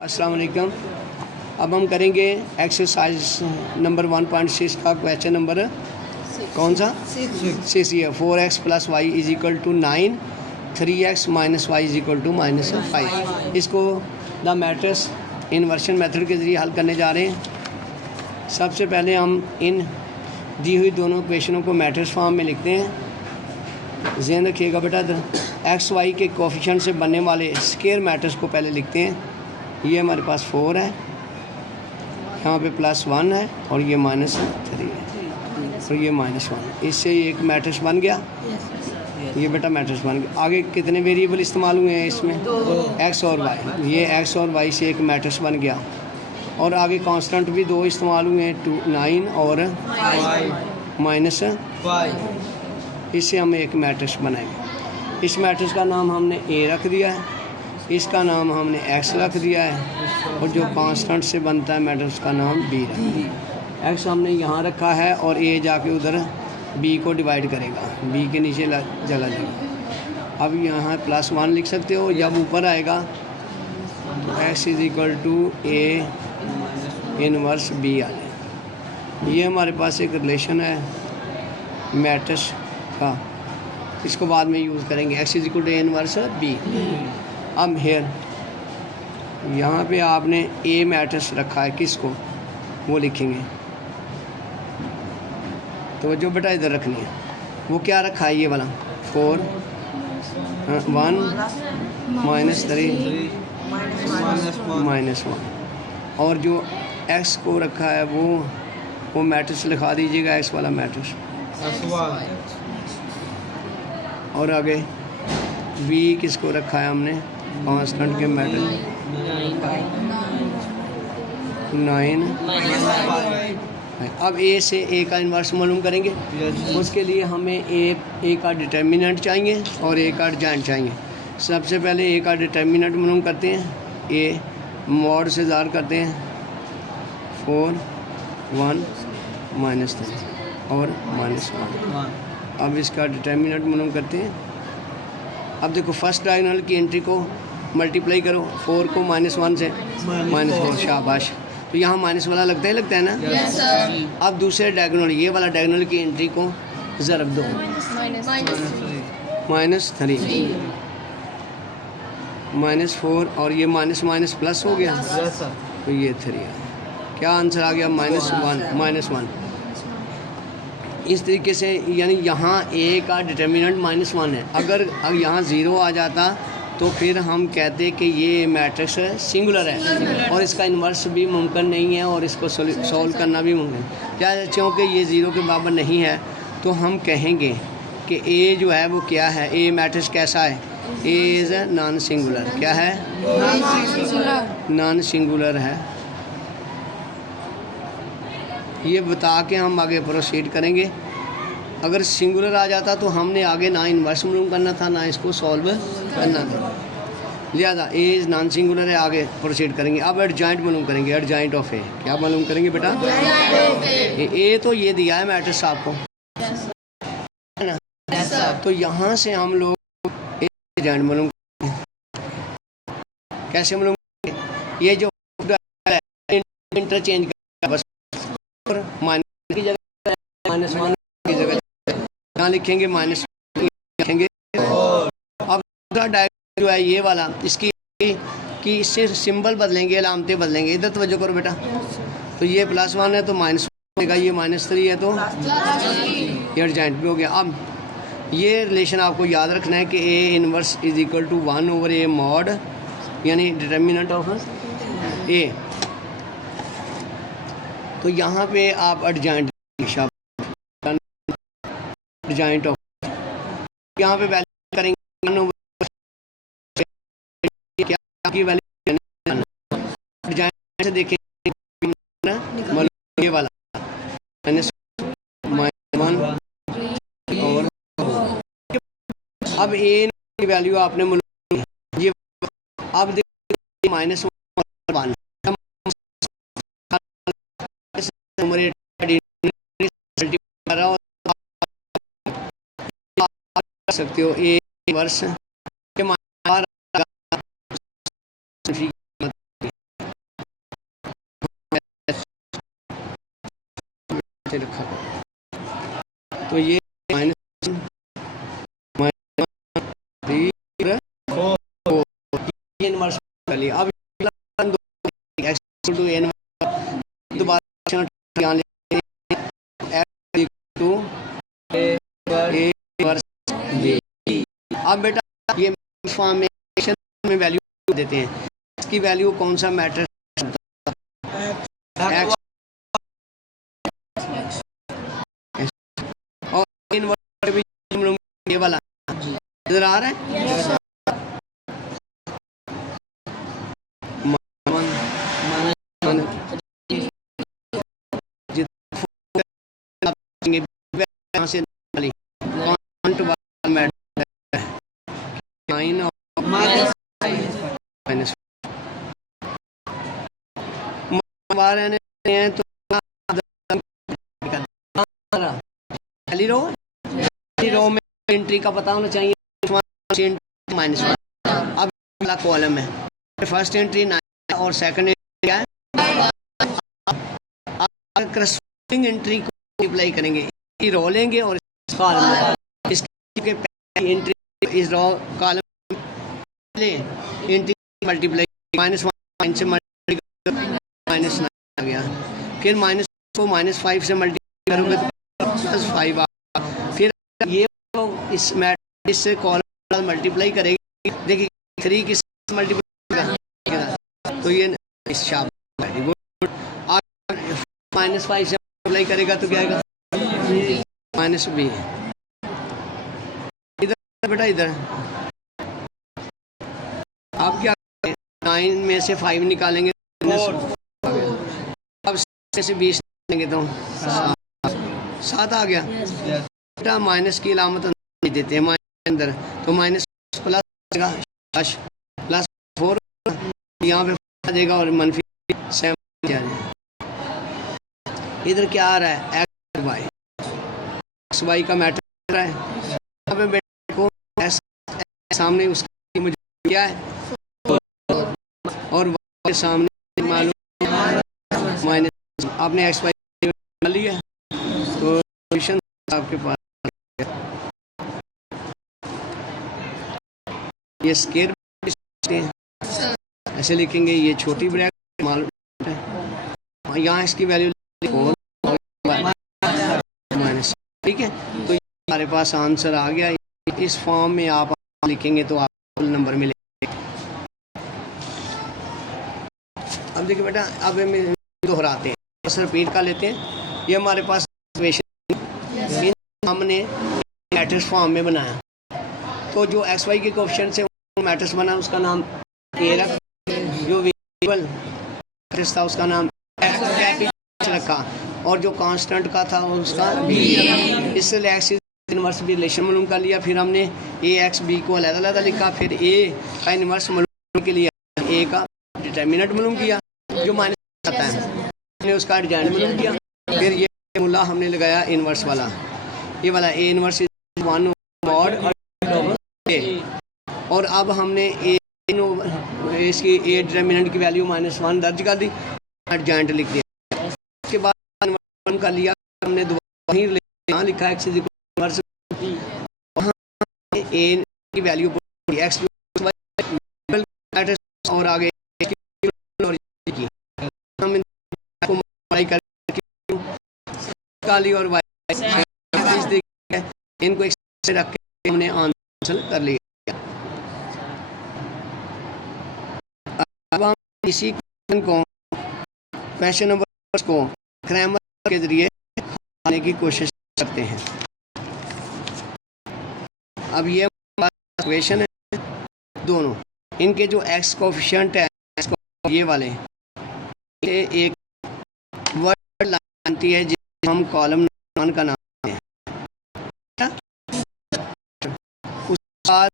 अस्सलाम वालेकुम। अब हम करेंगे एक्सरसाइज नंबर 1.6 का क्वेश्चन नंबर कौन सा 6 है। 4x plus Y is equal to 9, 3x minus Y is equal to -5। इसको द मैट्रिक्स इन्वर्शन मेथड के ज़रिए हल करने जा रहे हैं। सबसे पहले हम इन दी हुई दोनों क्वेश्चनों को मैट्रिक्स फॉर्म में लिखते हैं। ज़हन रखिएगा बेटा, एक्स वाई के कोफिशिएंट से बनने वाले स्क्वायर मैट्रिक्स को पहले लिखते हैं। ये हमारे पास 4 है, यहाँ पे +1 है और ये -3 है और ये -1। इससे एक मैट्रिक्स बन गया। ये बेटा मैट्रिक्स बन गया। आगे कितने वेरिएबल इस्तेमाल हुए हैं इसमें? एक्स और वाई। ये एक्स और वाई से एक मैट्रिक्स बन गया। और आगे कांस्टेंट भी 2 इस्तेमाल हुए हैं, 2, 9 और -5। इससे हम एक मैट्रिक्स बनाएंगे। इस मैट्रिक्स का नाम हमने ए रख दिया है, इसका नाम हमने एक्स रख दिया है और जो कांस्टेंट से बनता है मैट्रिक्स का नाम बी रख दिया। एक्स हमने यहाँ रखा है और ए जाके उधर बी को डिवाइड करेगा, बी के नीचे चला जाएगा। अब यहाँ +1 लिख सकते हो। जब ऊपर आएगा तो x is equal to A inverse B आ जाए। ये हमारे पास एक रिलेशन है मैट्रिक्स का, इसको बाद में यूज़ करेंगे। X is equal to A inverse B. अब हेयर यहाँ पे आपने ए मैट्रिक्स रखा है, किसको वो लिखेंगे। तो जो बेटा इधर रखनी है वो क्या रखा है, ये वाला 4, 1, -3, -1। और जो एक्स को रखा है वो मैट्रिक्स लिखा दीजिएगा, एक्स वाला मैट्रिक्स। और आगे बी किसको रखा है हमने, कांस्टेंट के मैट्रिक्स 9। अब ए से ए का इन्वर्स मालूम करेंगे। उसके लिए हमें ए का डिटर्मिनेंट चाहिए और ए का एडजॉइंट चाहिए। सबसे पहले ए का डिटर्मिनेंट मालूम करते हैं। ए मॉड से ज़ार करते हैं 4, 1, -3 और -1। अब इसका डिटर्मिनेंट मालूम करते हैं। अब देखो फर्स्ट डायगोनल की एंट्री को मल्टीप्लाई करो 4 को -1 से, -4। शाबाश। तो यहाँ माइनस वाला लगता है ना। yes, sir। अब दूसरे डायगोनल, ये वाला डायगोनल की एंट्री को ज़रब दो -3, -4 और ये माइनस प्लस हो गया तो ये 3 है। क्या आंसर आ गया? -1। इस तरीके से यानी यहाँ ए का डिटर्मिनेंट -1 है। अगर अब यहाँ 0 आ जाता तो फिर हम कहते कि ये मैट्रिक्स सिंगुलर है और इसका इन्वर्स भी मुमकिन नहीं है और इसको सॉल्व करना भी मुमकिन। क्या क्योंकि ये 0 के बराबर नहीं है तो हम कहेंगे कि ए जो है वो क्या है, ए मैट्रिक्स कैसा है, ए इज़ नॉन सिंगुलर। क्या है? नॉन सिंगुलर है। ये बता के हम आगे प्रोसीड करेंगे। अगर सिंगुलर आ जाता तो हमने आगे ना इन्वर्स मालूम करना था ना इसको सॉल्व करना था। लिहाजा ए इज़ नॉन सिंगुलर है, आगे प्रोसीड करेंगे। अब एडजॉइंट मालूम करेंगे, एडजॉइंट ऑफ ए। क्या मालूम करेंगे बेटा? ए तो ये दिया है मैट्रिक्स आपको, है ना। तो यहाँ से हम लोग एडजॉइंट मालूम कैसे मालूम करेंगे? ये जो इंटरचेंज बस माइनस की जगह -1 की जगह यहाँ लिखेंगे माइनस लिखेंगे। अब दूसरा डायग्राम जो है ये वाला, इसकी कि इससे सिंबल बदलेंगे, अलामतें बदलेंगे। इधर तवज्जो करो बेटा। तो ये +1 है तो -1 होगा, ये -3 है तो ये एडजॉइंट भी हो गया। अब ये रिलेशन आपको याद रखना है कि A inverse is equal to 1/a mod, यानी डिटर्मिनेंट ऑफ ए। तो यहाँ पे आप एडजॉइंट ऑफ यहाँ पे वैल्यू करेंगे क्या की वैल्यू एडजॉइंट से देखेंगे ये वाला -1 और अब ए की वैल्यू आपने ये अब देखिए -1 सकते हो। ए वर्ष से रखा करो। तो ये माइनस इनवर्स कर लिया। अब दोबारा अब बेटा ये फॉर्मेशन में वैल्यू देते हैं, इसकी वैल्यू कौन सा मैटर और ये वाला इधर आ रहा है। तो पहली रो में एंट्री का पता होना चाहिए -1। अब अगला कॉलम है, फर्स्ट एंट्री 9 और सेकंड एंट्री क्या है। करस्पॉन्डिंग एंट्री को मल्टीप्लाई करेंगे, ये रो लेंगे और इस कॉलम इसके पहली एंट्री इस रो कॉलम ले एंट्री मल्टीप्लाई -1 से मल्टीप्लाई -9 आ गया, फिर माइनस को -5 से मल्टीप्लाई करोगे तो +5 आ। फिर ये इस मैट्रिक्स से कॉलम मल्टीप्लाई करेगी, देखिए 3 किस मल्टीप्लाई करेगा तो ये वेरी गुड। -5 से मल्टीप्लाई करेगा तो क्या आएगा -b। इधर बेटा इधर आप क्या 9 में से 5 निकालेंगे, अब से 20 लेंगे तो 7 आ गया। बेटा माइनस की अलामत नहीं देते हैं अंदर, तो माइनस प्लस +4 यहाँ पे आ जाएगा और -7 आ जाएगा। इधर क्या आ रहा है एक्स वाई का मैटर है। यहाँ पे बेटे को एस सामने उसकी मुझे क्या है और वाई के सामने मालूम माइनस, आपने एक्स वाई लिया तो सॉल्यूशन आपके पास ये स्केयर ऐसे लिखेंगे, ये छोटी ब्रैकेट मालूम है, यहाँ इसकी वैल्यू माइनस, ठीक है। तो हमारे पास आंसर आ गया। इस फॉर्म में आप लिखेंगे तो आपको नंबर मिलेगा। अब देखिए बेटा अब हम दोहराते हैं, बस रिपीट कर लेते हैं। ये हमारे पास हमने मैट्रिक्स फॉर्म में बनाया, तो जो एक्स वाई के कोएफिशिएंट से मैट्रिक्स बना उसका नाम ए रखा, जो वेरिएबल मैट्रिक्स था उसका नाम रखा, और जो कांस्टेंट का था उसका बी। इससे एक्स इनवर्स भी रिलेशन मालूम कर लिया। फिर हमने ए एक्स बी को अलग-अलग लिखा, फिर ए का इनवर्स मालूम के लिए ए का डिटरमिनेंट मालूम किया जो माइनस आता है, हमने उसका डिटरमिनेंट मालूम किया। फिर ये फॉर्मूला हमने लगाया इनवर्स वाला, ये वाला ए इनवर्स 1 मॉड ए, और अब हमने इसकी ए डिटरमिनेंट की वैल्यू -1 दर्ज कर दी, एडजॉइंट लिख दिया। उसके बाद कर लिया हमने वहीं यहाँ लिखा एक्स इनवर्स, वहाँ ए की वैल्यू एक्स और आगे काली और इनको एक से रख के हमने आंसर कर लिया। अब हम इसी क्वेश्चन नंबर को क्रैमर के जरिए आने की कोशिश करते हैं। अब ये क्वेश्चन है, दोनों इनके जो एक्स कोएफिशिएंट है ये वाले, ये एक वर्ड लाती है जिसे हम कॉलम 1 का नाम देते हैं। उसके बाद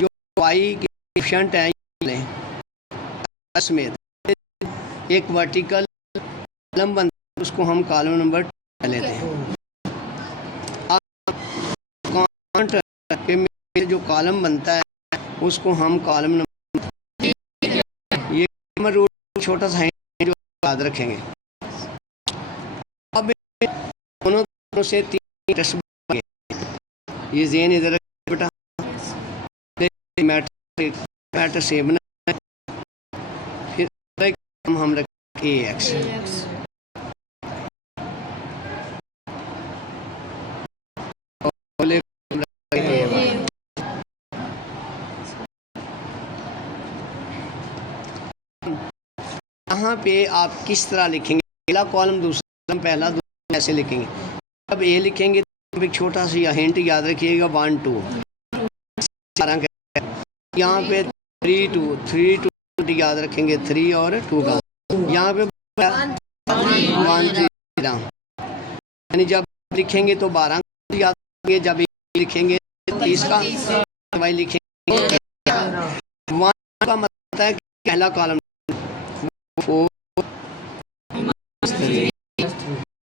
जो वाई के कोएफिशिएंट है समेत एक वर्टिकल कॉलम बनता है, उसको हम कॉलम नंबर 2 लेते हैं। अब के में जो कॉलम बनता है उसको हम कॉलम नंबर, ये रूट छोटा सा है जो याद रखेंगे। अब से 3 मैट्रिक्स बन गए। ये ज़ेन इधर बेटा मैट्रिक्स से बना, फिर हम रखें AX। यहाँ पे आप किस तरह लिखेंगे, पहला कॉलम दूसरा कॉलम, पहला दूसरा ऐसे लिखेंगे। अब ए लिखेंगे तो एक छोटा सा हिंट याद रखिएगा 1 2, यहाँ पे 3 2 याद रखेंगे 3 और 2 का, यहाँ पे 1 3 यानी जब लिखेंगे तो 12 याद रखेंगे, जब लिखेंगे 30 का वाई लिखेंगे 1 का मतलब है पहला कॉलम 4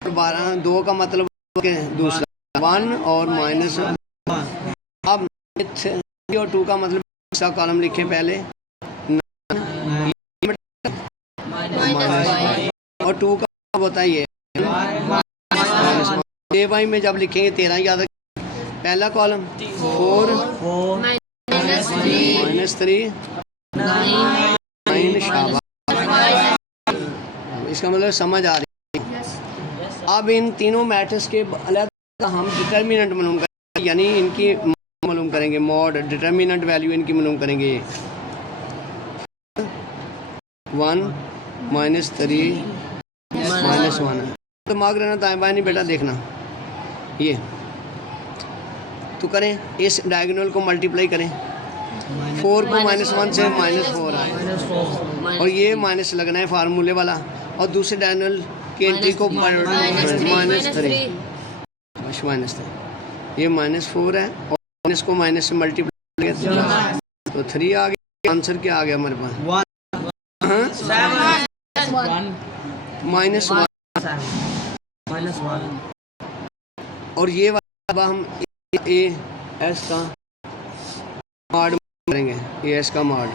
12, 2 का मतलब दूसरा 1 और माइनस। अब 3 और 2 का मतलब दूसरा कॉलम लिखे पहले और 2 का होता है ये ए वाई में जब लिखेंगे 13 याद रखें, पहला कॉलम 4 -3 9 शाबाश, इसका मतलब समझ आ रही है। अब इन तीनों मैट्रिक्स के अलग हम डिटर्मिनेंट मालूम करेंगे, यानी इनकी मालूम करेंगे मॉड, डिटर्मिनेंट वैल्यू इनकी मालूम करेंगे 1 -3 -1। दिमाग रहना दाएं बाएं नहीं बेटा, देखना ये तो करें, इस डायगोनल को मल्टीप्लाई करें, 4 को -1 से -4 आए और ये माइनस लगना है फार्मूले वाला, और दूसरे डायगोनल के एंट्री को -3 ये -4 है और माइनस को माइनस से मल्टीप्लाई तो 3 आ गया। आंसर क्या आ गया हमारे पास -1 और ये वाला हम AS का मॉड करेंगे, AS का मॉड।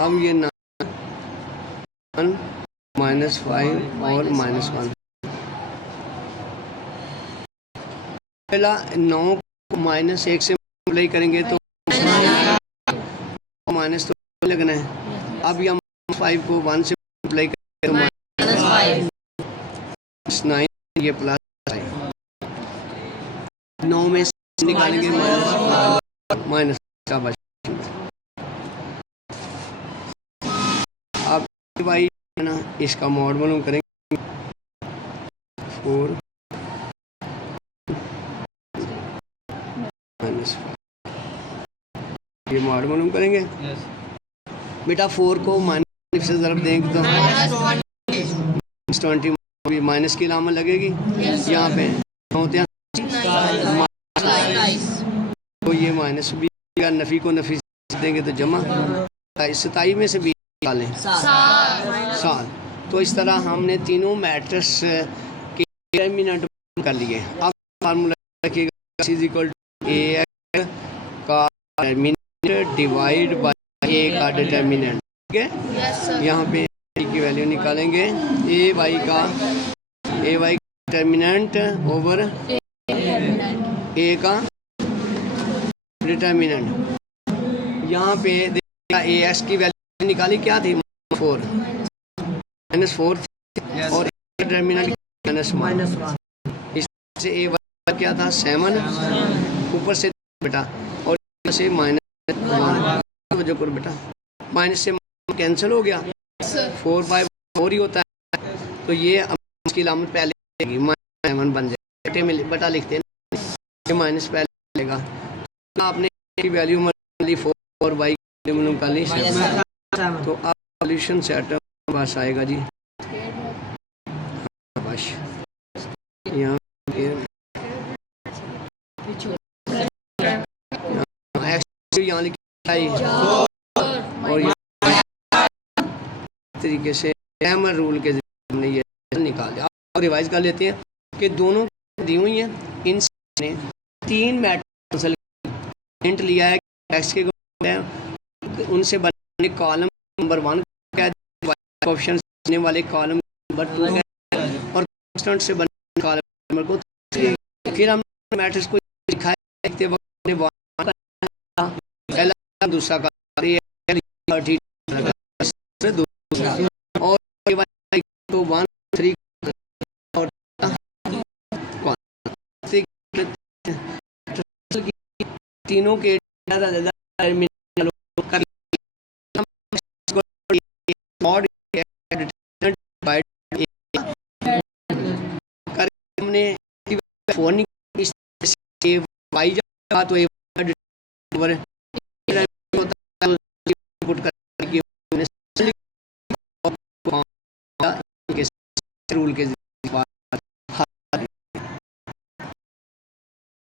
अब ये 9 -5 और -1, पहला 9 को -1 से मल्टीप्लाई करेंगे तो माइनस तो लगना है। अब ये 5 को 1 से मल्टीप्लाई करेंगे तो -9, ये प्लस 9 में से निकालेंगे माइनस का बच। अब भाई ना इसका मॉड मालूम करेंगे 4 -5, ये मॉड मालूम करेंगे बेटा। 4 को माइनस से ज़रब देंगे तो -20 माइनस की अलामत लगेगी यहाँ पे होते हैं तो ये माइनस भी, नफ़ी को नफ़ी देंगे तो जमा, 27 में से 20 निकालें 7। तो इस तरह हमने तीनों मैट्रिक्स के डिटर्मिनेंट कर लिए। अब फार्मूला रखिएगा AX का डिटर्मिनेंट डिवाइड बाय A का डिटर्मिनेंट, ठीक है। यहाँ पे की वैल्यू निकालेंगे AY का डिटर्मिनेंट ओवर A का डिटर्मिनेंट। यहाँ पे देखिएगा AX की वैल्यू निकाली क्या थी 4 -4 और डिटर्मिनेंट -1, इससे AY क्या था 7 ऊपर से बेटा और से -1 जो करो बेटा, माइनस से कैंसिल हो गया 4 बाय 4 ही होता है, तो ये इसकी अलामत पहले -7 बन जाएगा, में बटा लिखते हैं ये माइनस पहले लेगा। तो आपने वैल्यू ली 4 बाई का ली, तो अब सॉल्यूशन सेट बस आएगा जी बस यहाँ यहाँ लिखा और तरीके से हैमर रूल के हमने ये निकाल दिया। अब रिवाइज कर लेते हैं कि दोनों दी हुई हैं, इन ने 3 मैट्रिक्स लिया है एक्स के उनसे बने कॉलम नंबर 1 ऑप्शन वाले कॉलम नंबर 2 और कांस्टेंट से बने कॉलम मेरे को। फिर हमने मैट्रिक्स को लिखा है, लिखते वक्त हमने पहला दूसरा का और तो 1 3 और तीनों के हमने फोन वाई जा तो रूल के